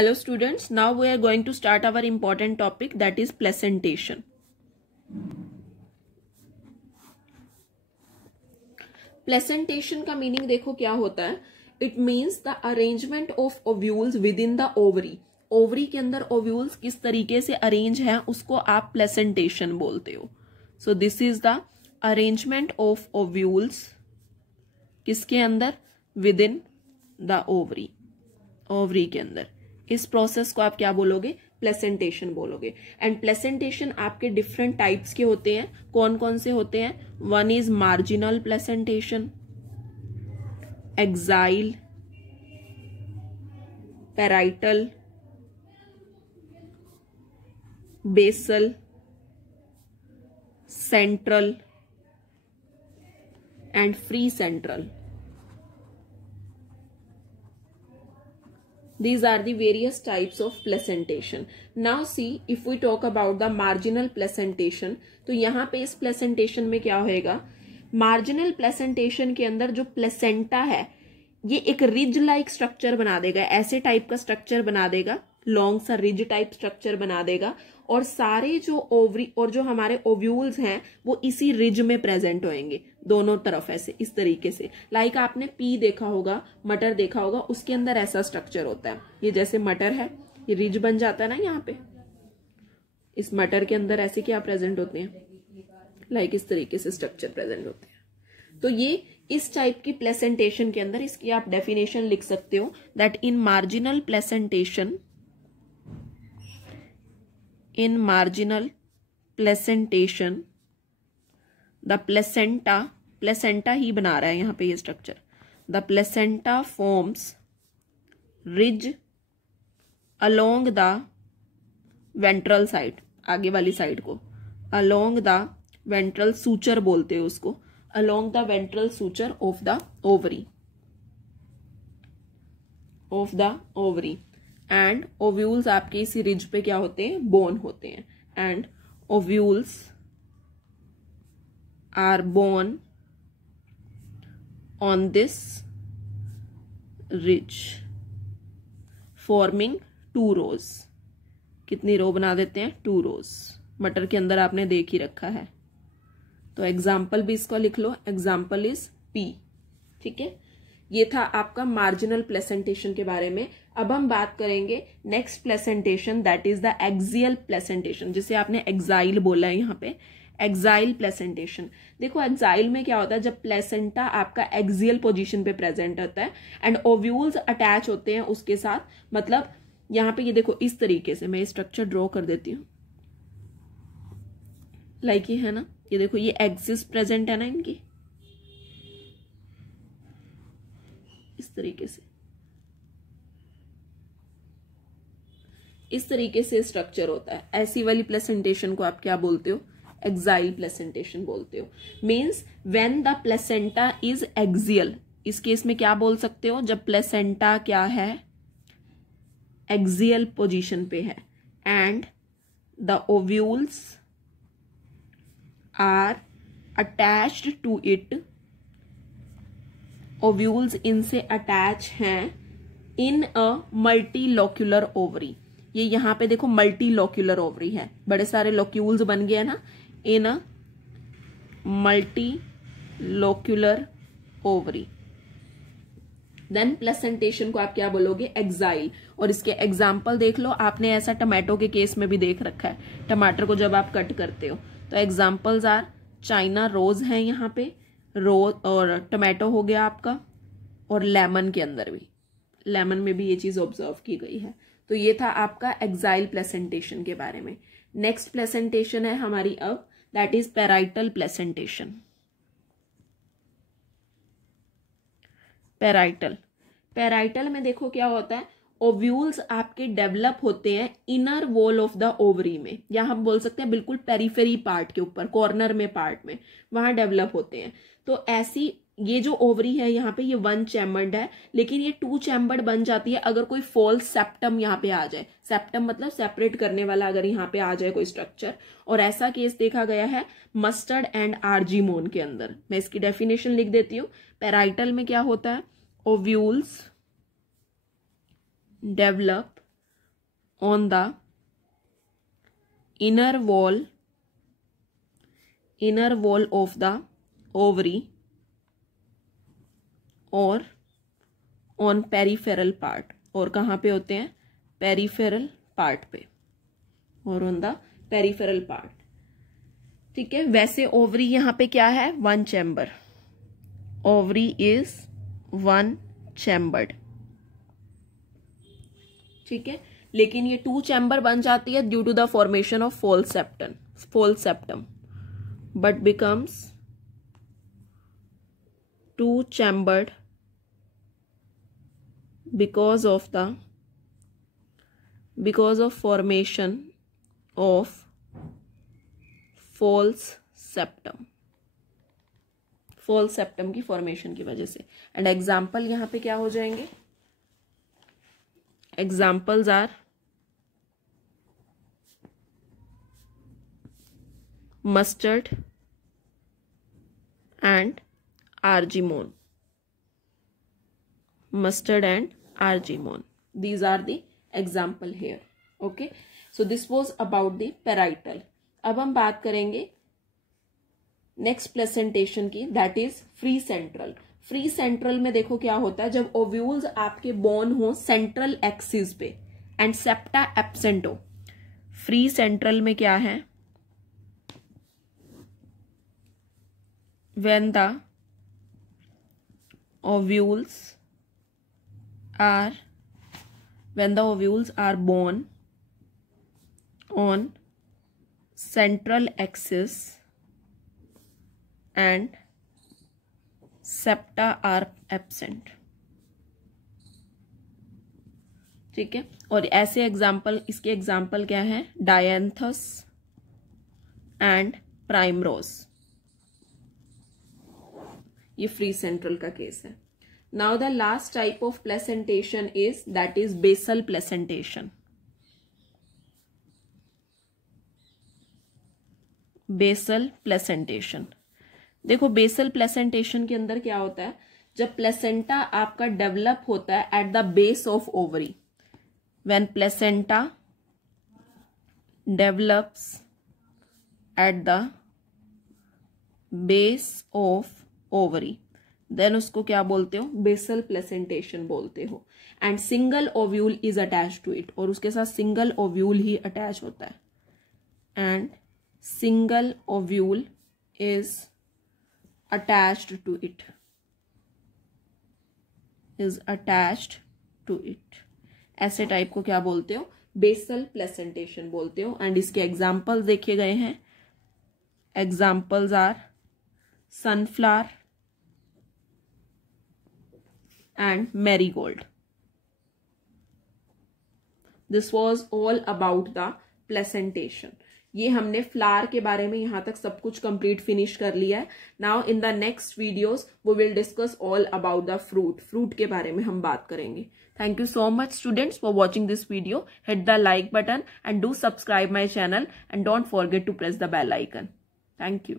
Hello students, now we are going to start our important topic, that is placentation. Placentation का meaning देखो क्या होता है. It means the arrangement of ovules with in the ovary. Ovary के अंदर ovules किस तरीके से अरेंज है उसको आप प्लेसेंटेशन बोलते हो. So this is the arrangement of ovules किसके अंदर, with in the ovary. Ovary के अंदर इस प्रोसेस को आप क्या बोलोगे, प्लेसेंटेशन बोलोगे. एंड प्लेसेंटेशन आपके डिफरेंट टाइप्स के होते हैं. कौन कौन से होते हैं? One is marginal placentation, axile, parietal, basal, central and free central. These are the various types of placentation. Now see, if we talk about the marginal placentation, तो यहाँ पे इस placentation में क्या होएगा, marginal placentation के अंदर जो placenta है ये एक रिज लाइक स्ट्रक्चर बना देगा, ऐसे टाइप का स्ट्रक्चर बना देगा, लॉन्ग सा रिज टाइप स्ट्रक्चर बना देगा. और सारे जो ओवरी और जो हमारे ओव्यूल्स हैं वो इसी रिज में प्रेजेंट होंगे दोनों तरफ, ऐसे इस तरीके से. लाइक आपने पी देखा होगा, मटर देखा होगा, उसके अंदर ऐसा स्ट्रक्चर होता है. ये जैसे मटर है, ये रिज बन जाता है ना यहाँ पे. इस मटर के अंदर ऐसे क्या प्रेजेंट होते हैं, लाइक इस तरीके से स्ट्रक्चर प्रेजेंट होते हैं. तो ये इस टाइप की प्लेसेंटेशन के अंदर इसकी आप डेफिनेशन लिख सकते हो, that in marginal placentation, in marginal placentation the placenta ही बना रहा है यहाँ पे ये structure. the placenta forms ridge along the ventral side, आगे वाली साइड को along the ventral suture बोलते हैं उसको, along the ventral suture of the ovary. And ovules आपके इसी रिज पे क्या होते हैं, बोन होते हैं. And ovules are borne on this ridge forming 2 rows. कितनी रो बना देते हैं, 2 रोज. मटर के अंदर आपने देख ही रखा है, तो एग्जाम्पल भी इसको लिख लो. Example is P. ठीक है, ये था आपका मार्जिनल प्लेसेंटेशन के बारे में. अब हम बात करेंगे next placentation, that is the axial placentation, जिसे आपने एक्साइल बोला है यहाँ पे. Exile placentation. देखो एक्साइल में क्या होता है, जब प्लेसेंटा आपका एक्सियल पोजीशन पे प्रेजेंट होता है एंड ओव्यूल्स अटैच होते हैं उसके साथ. मतलब यहाँ पे ये देखो इस तरीके से, मैं स्ट्रक्चर ड्रॉ कर देती हूँ, लाइक ये है ना, ये देखो ये एक्सिस प्रेजेंट है ना इनकी, इस तरीके से, इस तरीके से स्ट्रक्चर होता है. ऐसी वाली प्लेसेंटेशन को आप क्या बोलते हो, एक्साइल प्लेसेंटेशन बोलते हो. Means when the placenta is axial. इस केस में क्या बोल सकते हो, जब प्लेसेंटा क्या है, एक्सियल पोजीशन पे है and the ovules are attached to it. Ovules इनसे अटैच हैं इन अ मल्टीलोक्यूलर ओवरी. ये यहाँ पे देखो मल्टीलोक्यूलर ओवरी है, बड़े सारे लोक्यूल्स बन गए ना, इन अ मल्टीलोक्यूलर ओवरी. देन प्लेसेंटेशन को आप क्या बोलोगे, एक्साइल. और इसके एग्जाम्पल देख लो, आपने ऐसा टमाटो के केस में भी देख रखा है. टमाटर को जब आप कट करते हो तो एग्जाम्पल्स आर चाइना रोज है यहाँ पे, रोज और टमाटो हो गया आपका, और लेमन के अंदर भी, लेमन में भी ये चीज ऑब्जर्व की गई है. तो ये था आपका एक्साइल प्लेसेंटेशन के बारे में. नेक्स्ट प्लेसेंटेशन है हमारी अब, that is parietal placentation. Parietal में देखो क्या होता है, ओव्यूल्स आपके डेवलप होते हैं inner wall of the ovary में, या हम बोल सकते हैं बिल्कुल पेरिफेरी पार्ट के ऊपर, कॉर्नर में पार्ट में, वहां डेवलप होते हैं. तो ऐसी ये जो ओवरी है यहाँ पे ये 1 चैम्बर्ड है, लेकिन ये 2 चैम्बर्ड बन जाती है अगर कोई फॉल्स सेप्टम यहाँ पे आ जाए. सेप्टम मतलब सेपरेट करने वाला अगर यहाँ पे आ जाए कोई स्ट्रक्चर. और ऐसा केस देखा गया है मस्टर्ड एंड आर्जीमोन के अंदर. मैं इसकी डेफिनेशन लिख देती हूँ. पैराइटल में क्या होता है, ovules develop on the inner wall of the ovary और on peripheral part, और कहाँ पे होते हैं, पेरिफेरल पार्ट पे, और ऑन द पेरिफेरल पार्ट। ठीक है, वैसे ओवरी यहाँ पे क्या है, one chamber, ovary is one chambered. ठीक है, लेकिन ये टू चैम्बर बन जाती है due to the formation of false septum, but becomes two chambered because of formation of false septum की फॉर्मेशन की वजह से। एंड एग्जाम्पल यहाँ पे क्या हो जाएंगे, examples are mustard and argemone, mustard and argemone. These are the example here. Okay, so this was about the parietal. अब हम बात करेंगे नेक्स्ट प्लेसेंटेशन की, that is free central. Free central में देखो क्या होता है, जब ओव्यूल्स आपके बोर्न हो सेंट्रल एक्सिस पे एंड सेप्टा एब्सेंट हो। फ्री सेंट्रल में क्या है, when the ovules are born on central axis and septa are absent। ठीक है, और ऐसे एग्जाम्पल, इसके एग्जाम्पल क्या है, डायंथस एंड प्राइमरोज, ये फ्री सेंट्रल का केस है। Now the last type of placentation is basal placentation. Basal placentation, देखो basal placentation के अंदर क्या होता है, जब प्लेसेंटा आपका डेवलप होता है at the base of ovary, when placenta develops at the base of ovary, देन उसको क्या बोलते हो, बेसल प्लेसेंटेशन बोलते हो। And single ovule is attach to it, और उसके साथ सिंगल ओव्यूल ही अटैच होता है, and single ovule is attached to it, ऐसे टाइप को क्या बोलते हो, बेसल प्लेसेंटेशन बोलते हो। एंड इसके एग्जाम्पल्स देखे गए हैं, examples are sunflower and marigold. This was all about the placentation. ये हमने फ्लावर के बारे में यहाँ तक सब कुछ कंप्लीट फिनिश कर लिया है। Now in the next videos we will discuss all about the fruit के बारे में हम बात करेंगे। Thank you so much students for watching this video. Hit the like button and do subscribe my channel and don't forget to press the bell icon. Thank you.